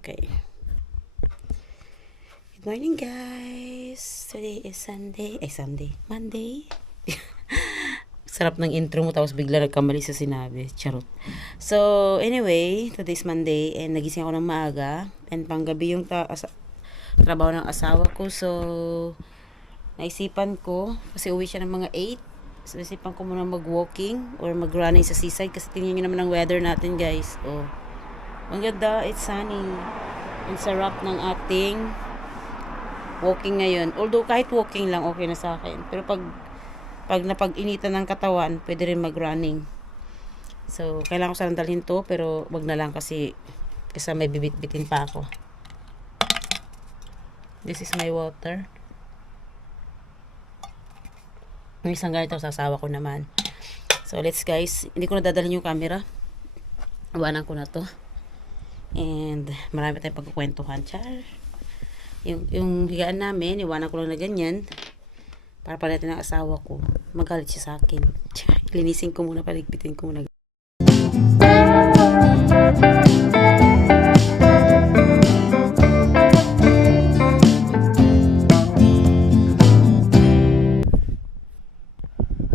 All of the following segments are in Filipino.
Okay. Good morning, guys. Today is Monday. Sarap ng intro mo tapos bigla nagkamali sa sinabi. Charot. So, anyway, today is Monday and nagising ako ng maaga and panggabi yung trabaho ng asawa ko. So, naisipan ko, kasi uwi siya ng mga 8. So, naisipan ko muna mag-walking or mag-running sa seaside kasi tingnan nyo naman ang weather natin, guys. Oh, ang ganda. It's sunny. Ang sarap ng ating walking ngayon. Although kahit walking lang okay na sa akin. Pero pag napag-initan ng katawan, pwede rin mag-running. So, kailangan ko sanang dalhin to, pero wag na lang kasi may bibit-bitin pa ako. This is my water. Ang isang ganito sa asawa ko naman. So, let's guys. Hindi ko na dadalhin yung camera. Iwanan ko na to. And marami tayong pagkukwentuhan. Char. Yung higaan namin, iwanan ko lang na ganyan. Para palitin ng asawa ko. Magalit siya sa akin. Char. Linisin ko muna, paligpitin ko muna.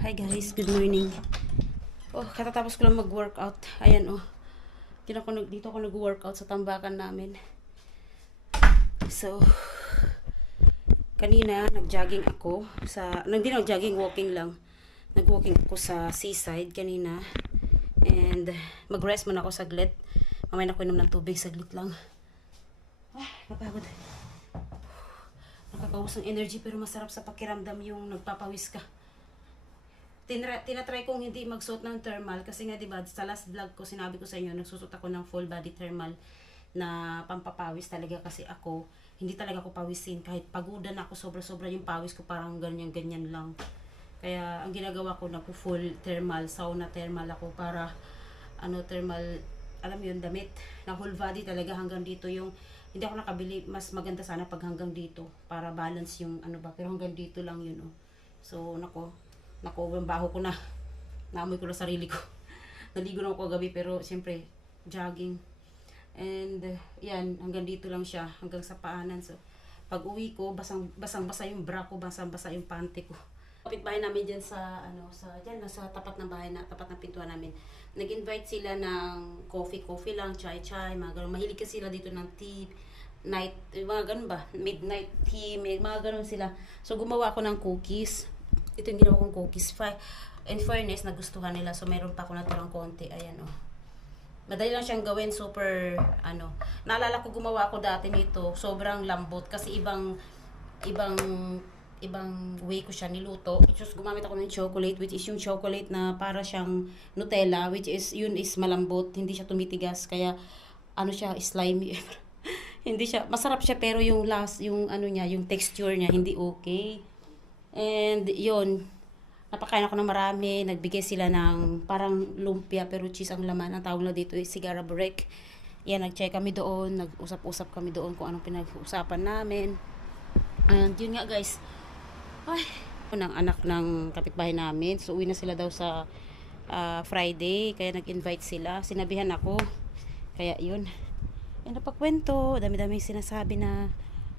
Hi guys, good morning. Oh, katatapos ko lang mag-workout. Ayan oh. Dito ako nag-workout sa tambakan namin. So, kanina nag-jogging ako hindi nag-jogging, walking lang. Nag-walking ako sa seaside kanina. And mag-rest muna ako saglit. Mamaya na ako inom ng tubig, saglit lang. Napagod. Nakakaus ng energy pero masarap sa pakiramdam yung nagpapawis ka. Tinatry kong hindi magsuot ng thermal kasi nga diba sa last vlog ko sinabi ko sa inyo nagsusot ako ng full body thermal na pampapawis talaga kasi ako hindi talaga ako pawisin kahit pagudan ako sobra-sobra yung pawis ko parang ganyan lang. Kaya ang ginagawa ko full thermal, sauna thermal ako para thermal, alam mo yun, damit na whole body talaga hanggang dito yung hindi ako nakabili, mas maganda sana pag hanggang dito para balance yung pero hanggang dito lang yun oh. So ang baho ko na. Naamoy ko na sarili ko. Naligo na ako kagabi pero siyempre jogging. And yan, hanggang dito lang siya, hanggang sa paanan. So pag uwi ko, basang-basa yung bra ko, basang-basa yung panty ko. Kapitbahay namin diyan sa nasa tapat ng bahay na, tapat ng pintuan namin. Nag-invite sila ng coffee lang, chai, mga ganun. Mahilig kasi sila dito ng tea, night, mga ganun ba? Midnight tea, mga ganun sila. So gumawa ako ng cookies. Ito yung ginawa kong cookies. In fairness, nagustuhan nila. So, mayroon pa ako naturang konti. Ayan, oh. Madali lang siyang gawin. Super, Naalala ko gumawa ako dati nito. Sobrang lambot. Kasi ibang way ko siya niluto. Just gumamit ako ng chocolate, which is yung chocolate na para siyang Nutella, which is, yun is malambot. Hindi siya tumitigas. Kaya, siya, slimy. Hindi siya, masarap siya, pero yung yung texture niya, hindi okay. And yun, napakain ako ng marami. Nagbigay sila ng parang lumpia pero cheese ang laman. Ang tawag na dito is sigara break. Yan, nag-check kami doon, nag-usap-usap kami doon kung anong pinag-usapan namin. And yun nga guys, ng anak ng kapitbahay namin. So uwi na sila daw sa Friday, kaya nag-invite sila. Sinabihan ako. Kaya yun. Yan, napagkwento, dami-dami sinasabi na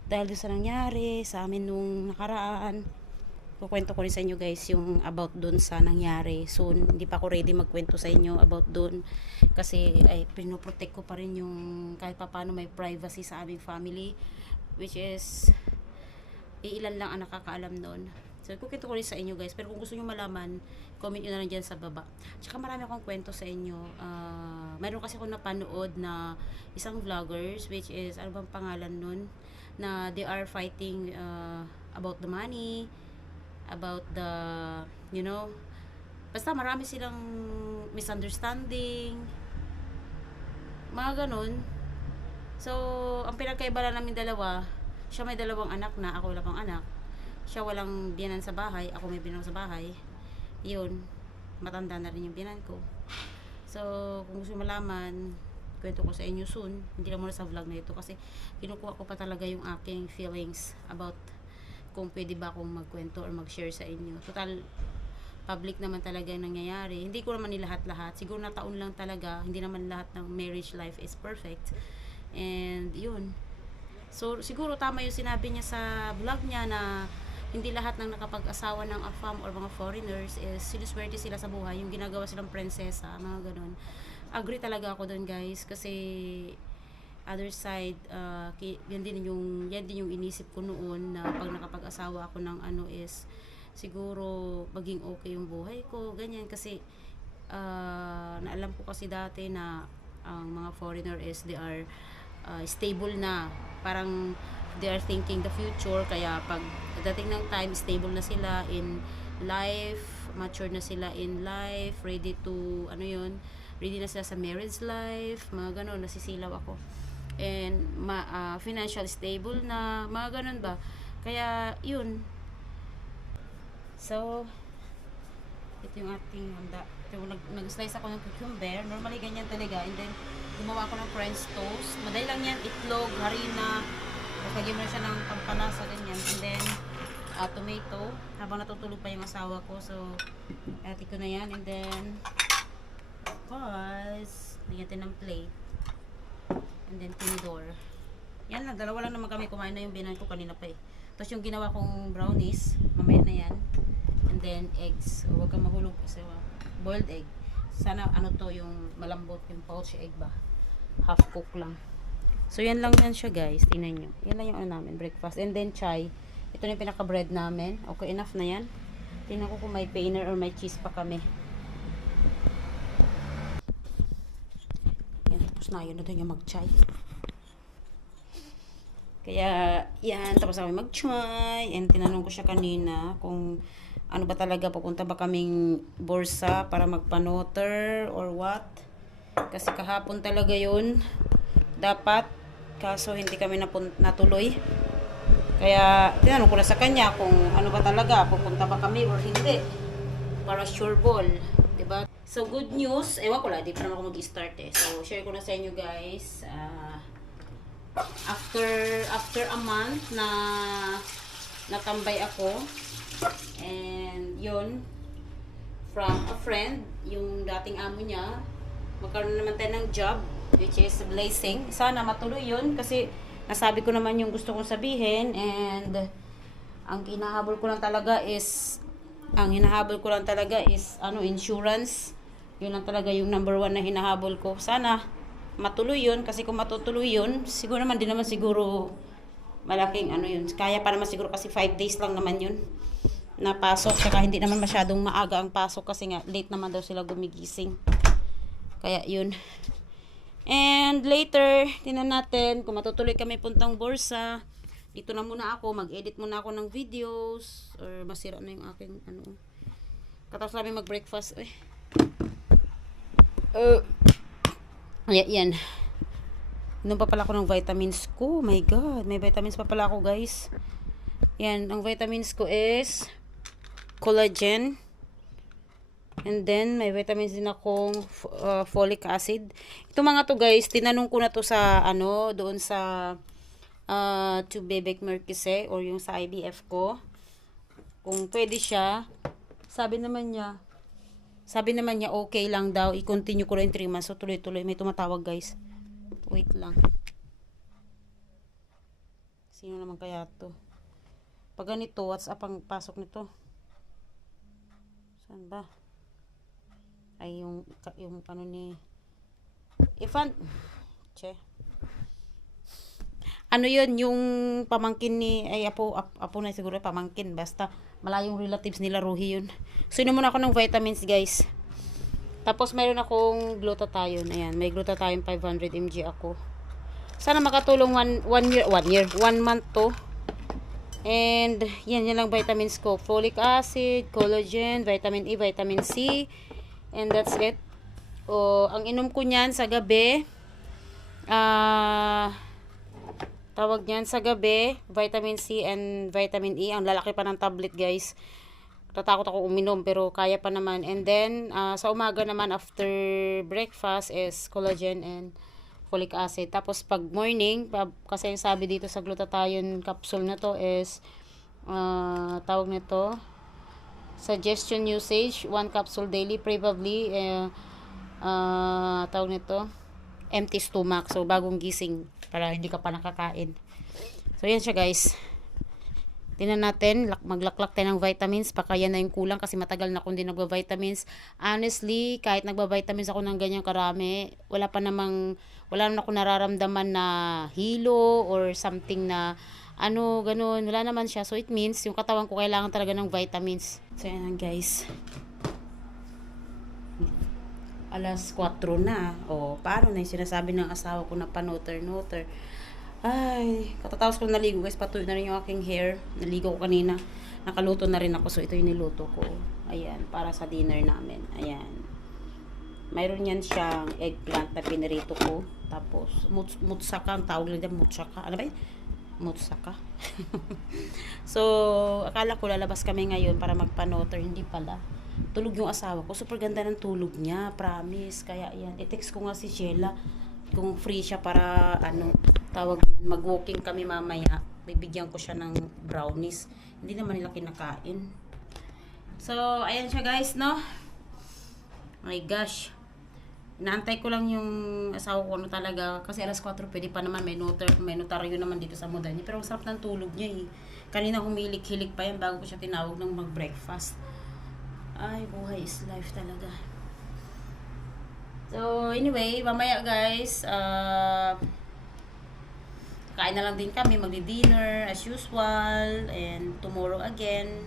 dahil doon sa nangyari sa amin nung nakaraan. Kukwento ko rin sa inyo guys yung about dun sa nangyari soon. Hindi pa ako ready magkwento sa inyo about dun kasi pinoprotect ko pa rin yung kahit pa paano may privacy sa aming family, which is ilan lang ang nakakaalam nun. So kukwento ko rin sa inyo guys, pero kung gusto nyo malaman, comment nyo na lang dyan sa baba. Tsaka marami akong kwento sa inyo. Mayroon kasi ako napanood na isang vloggers, which is ano bang pangalan nun, na they are fighting about the money, about the basta marami silang misunderstanding, mga ganun. So ang pinagkaiba lang namin dalawa, siya may dalawang anak na, ako wala pang anak. Siya walang biyanan sa bahay, ako may biyanan sa bahay. Yun, matanda na rin yung biyanan ko. So kung gusto malaman, kwento ko sa inyo soon. Hindi lang muna sa vlog na ito kasi kinukuha ko pa talaga yung aking feelings about kung pwede ba akong magkwento or mag-share sa inyo. Total, public naman talaga yung nangyayari. Hindi ko naman nilahat-lahat. Siguro na taon lang talaga. Hindi naman lahat ng marriage life is perfect. And yun. So siguro tama yung sinabi niya sa vlog niya na hindi lahat ng nakapag-asawa ng AFAM or mga foreigners is sinuswerte sila sa buhay, yung ginagawa silang prinsesa, mga ganun. Agree talaga ako doon, guys, kasi other side, yan din yung inisip ko noon na pag nakapag-asawa ako ng ano is siguro maging okay yung buhay ko, ganyan, kasi naalam ko kasi dati na ang mga foreigner is they are stable na, parang they are thinking the future, kaya pag dating ng time stable na sila in life, mature na sila in life, ready to ready na sila sa marriage life, mga ganon. Nasisilaw ako, and financial stable na, mga ganon ba, kaya yun. So ito yung ating handa. Ito, nag-slice ako ng cucumber. Normally ganyan talaga. And then gumawa ako ng French toast. Madali lang yan. Itlog, harina, lagyan mo na siya ng pampalasa, ganyan. And then tomato, habang natutulog pa yung asawa ko. So ati ko na yan. And then of course lagyan natin ng plate. And then tinidor. Yan lang, dalawa lang naman kami. Kumain na yung binan ko kanina pa eh. Tapos yung ginawa kong brownies, mamaya na yan. And then eggs. So, huwag kang mahulog kasi boiled egg. Sana yung malambot yung poached egg ba. Half cook lang. So yan lang yan siya, guys. Tingnan nyo. Yan lang yung namin, breakfast. And then chai. Ito na yung pinaka bread namin. Okay, enough na yan. Tingnan ko kung may paneer or may cheese pa kami. Yan, tapos na yun. Ito yung mag-chai. Kaya, yan, tapos kami mag-chai. And tinanong ko siya kanina kung ano ba talaga, pupunta ba kaming Bursa para magpanoter or what. Kasi kahapon talaga yun. Dapat. Kaso hindi kami natuloy. Kaya, tinanong ko na sa kanya kung ano ba talaga, pupunta ba kami or hindi. Para sure ball. Diba? So, good news. Ewan ko lang, di pa naman ako mag-start eh. So, share ko na sa inyo, guys. After a month na natambay ako, and yun, from a friend, yung dating amo niya, magkaroon naman tayo ng job, which is a blessing. Sana matuloy yun, kasi nasabi ko naman yung gusto kong sabihin, and ang hinahabol ko lang talaga is insurance. Yun lang talaga yung number 1 na hinahabol ko. Sana matuloy yun, kasi kung matutuloy yun, siguro naman din naman siguro malaking yun. Kaya pa naman siguro kasi 5 days lang naman yun na pasok. Saka hindi naman masyadong maaga ang pasok kasi nga late naman daw sila gumigising. Kaya yun. And later, tingnan natin kung matutuloy kami puntang Bursa. Dito na muna ako, mag-edit muna ako ng videos or masira na yung aking katapos namin mag-breakfast. Yan. Inom pa pala ako ng vitamins ko. Oh my God, may vitamins pa pala ako, guys. Yan, ang vitamins ko is collagen. And then, may vitamins din akong folic acid. Ito mga to, guys, tinanong ko na to sa, doon sa to Bebek Merkise or yung sa IBF ko. Kung pwede siya, sabi naman niya, okay lang daw. I-continue ko rin 3 months. So, tuloy-tuloy. May tumatawag, guys. Wait lang. Sino naman kaya to? Pag ganito, WhatsApp ang pasok nito. Saan ba? Ay, yung ni Ifan. Che. Yun, yung pamangkin ni, apo na siguro, pamangkin. Basta, malayong relatives nila, Ruhi yun. So, inom muna ako ng vitamins, guys. Tapos, mayroon akong glutathione. Ayan, may glutathione 500 mg ako. Sana makatulong 1 month to. And, yan lang vitamins ko. Folic acid, collagen, vitamin E, vitamin C. And that's it. Ang inom ko niyan sa gabi, tawag niyan sa gabi, vitamin C and vitamin E. Ang lalaki pa ng tablet, guys. Tatakot ako uminom, pero kaya pa naman. And then, sa umaga naman, after breakfast, is collagen and folic acid. Tapos, pag morning, kasi yung sabi dito sa glutathione capsule na to is, tawag nito, suggestion usage, 1 capsule daily, preferably, tawag nito, empty stomach. So, bagong gising para hindi ka pa nakakain. So, yan siya guys. Tingnan natin, maglaklak tayo ng vitamins. Baka yan na yung kulang kasi matagal na akong din nagba-vitamins. Honestly, kahit nagba-vitamins ako ng ganyang karami, wala naman ako nararamdaman na hilo or something na ganun. Wala naman siya. So, it means, yung katawan ko kailangan talaga ng vitamins. So, yan guys. Alas 4 na. O, paano na yung sinasabi ng asawa ko na panoter-noter. Ay, katatapos ko naligo guys, patuloy na rin yung aking hair. Naligo ko kanina. Nakaluto na rin ako. So, ito yung niluto ko. Ayan, para sa dinner namin. Ayan. Mayroon yan siyang eggplant na pinirito ko. Tapos, mutsaka. Ang tawag lang dyan, mutsaka. Ano ba yun? Mutsaka. So, akala ko lalabas kami ngayon para magpanoter. Hindi pala. Tulog yung asawa ko. Super ganda ng tulog niya. Promise. Kaya yan. I-text ko nga si Sheila kung free siya para tawag niyan, mag-walking kami mamaya. Bibigyan ko siya ng brownies. Hindi naman nila kinakain. So, ayan siya guys, no? My gosh. Inaantay ko lang yung asawa ko talaga. Kasi alas 4 pwede pa naman. May notaryo naman dito sa muda niya. Pero ang sarap ng tulog niya eh. Kanina humilik-hilik pa yan bago ko siya tinawag ng mag-breakfast. Ay, buhay is life talaga. So, anyway, mamaya guys, kain na lang din kami, magdi-dinner as usual, and tomorrow again.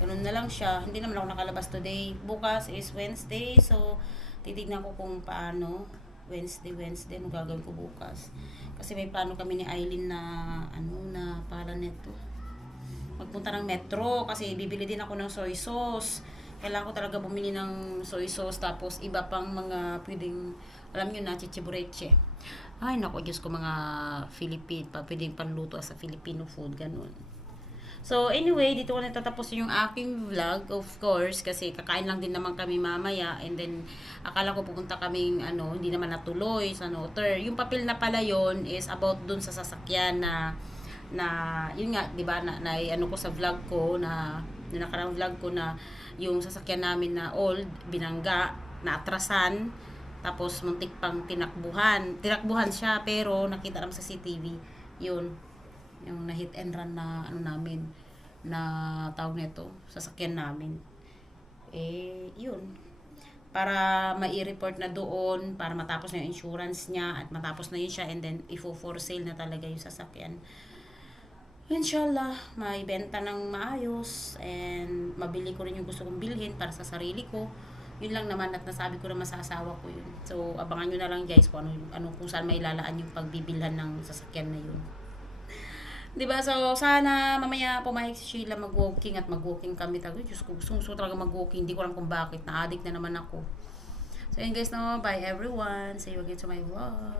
Ganun na lang siya. Hindi naman ako nakalabas today. Bukas is Wednesday, so titignan ko kung paano. Wednesday, ano gagawin ko bukas. Kasi may plano kami ni Eileen na, na para neto. Magpunta ng metro, kasi bibili din ako ng soy sauce. Kailangan ko talaga bumili ng soy sauce, tapos iba pang mga pwedeng, alam nyo na, chichibureche. Ay, naku, Diyos ko, mga pwedeng panluto sa Filipino food, ganun. So, anyway, dito ko natatapos yung aking vlog, of course, kasi kakain lang din naman kami mamaya, and then, akala ko pupunta kaming, hindi naman natuloy sa noter. Yung papel na pala yon is about dun sa sasakyan na yun nga, di ba, na ko sa vlog ko, na nakarang vlog ko na, yung sasakyan namin na old, binangga, naatrasan, tapos muntik pang tinakbuhan siya, pero nakita naman sa CCTV, yun, yung na hit and run na namin, na tawag nito, sasakyan namin. Yun, para mai-report na doon, para matapos na yung insurance niya, at matapos na yun siya, and then for sale na talaga yung sasakyan. Inshallah, may benta ng maayos, and mabili ko rin yung gusto kong bilhin para sa sarili ko. Yun lang naman, at nasabi ko naman sa asawa ko yun. So, abangan nyo na lang guys kung kung saan may lalaan yung pagbibilhan ng sasakyan na yun. Diba? So, sana mamaya pumayag si Sheila mag-walking, at mag-walking kami. Diyos ko, gusto talaga mag-walking. Hindi ko alam kung bakit. Na-addict na naman ako. So, yun guys, no? Bye everyone. See you again to my vlog.